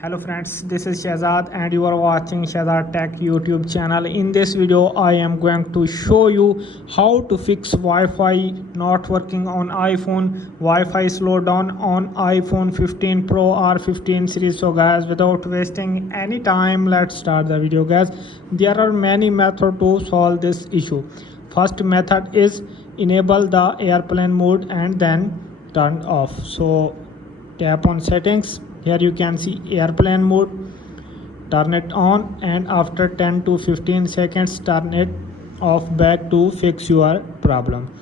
Hello friends, this is Shahzad and you are watching Shahzad Tech YouTube channel. In this video, I am going to show you how to fix Wi-Fi not working on iPhone, Wi-Fi slowdown on iPhone 15 Pro or 15 series. So guys, without wasting any time, let's start the video guys. There are many methods to solve this issue. First method is enable the airplane mode and then turn off. So tap on settings. Here you can see airplane mode, turn it on and after 10 to 15 seconds turn it off back to fix your problem.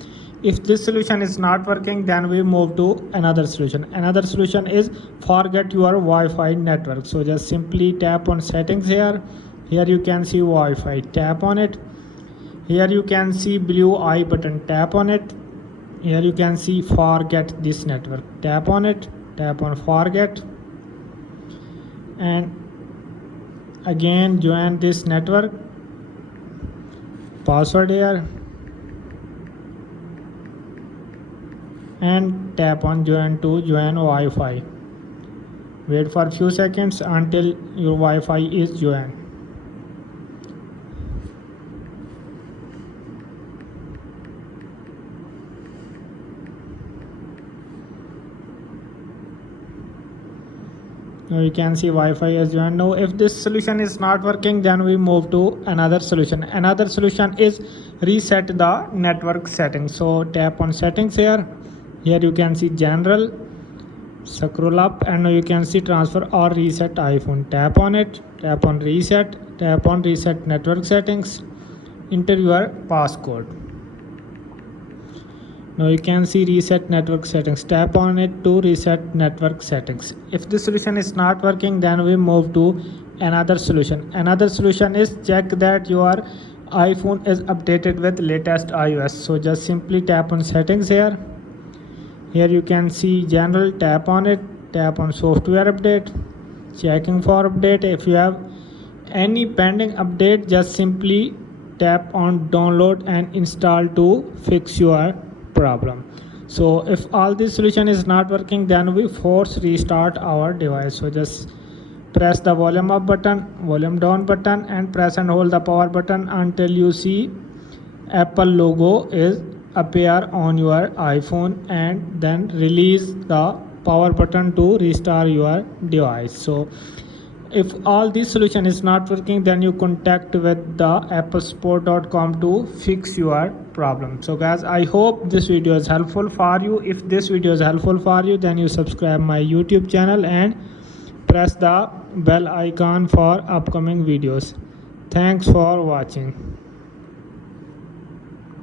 If this solution is not working, then we move to another solution. Another solution is forget your Wi-Fi network. So just simply tap on settings here. Here you can see Wi-Fi, tap on it. Here you can see blue I button, tap on it. Here you can see forget this network, tap on it, tap on forget. And again join this network, password here and tap on join to join Wi-Fi. Wait for a few seconds until your Wi-Fi is joined. Now you can see Wi-Fi is joined. Now if this solution is not working, then we move to another solution. Another solution is reset the network settings. So tap on settings here. Here you can see general, scroll up and now you can see transfer or reset iPhone. Tap on it, tap on reset network settings, enter your passcode. Now you can see reset network settings, tap on it to reset network settings. If this solution is not working, then we move to another solution. Another solution is check that your iPhone is updated with latest iOS. So just simply tap on settings here. Here you can see general, tap on it, tap on software update, checking for update. If you have any pending update, just simply tap on download and install to fix your problem. So if all this solution is not working, then we force restart our device. So just press the volume up button, volume down button and press and hold the power button until you see Apple logo is appear on your iPhone and then release the power button to restart your device. So if all this solution is not working, then you contact with the applesport.com to fix your problem. So guys, I hope this video is helpful for you. If this video is helpful for you, then you subscribe my YouTube channel and press the bell icon for upcoming videos. Thanks for watching.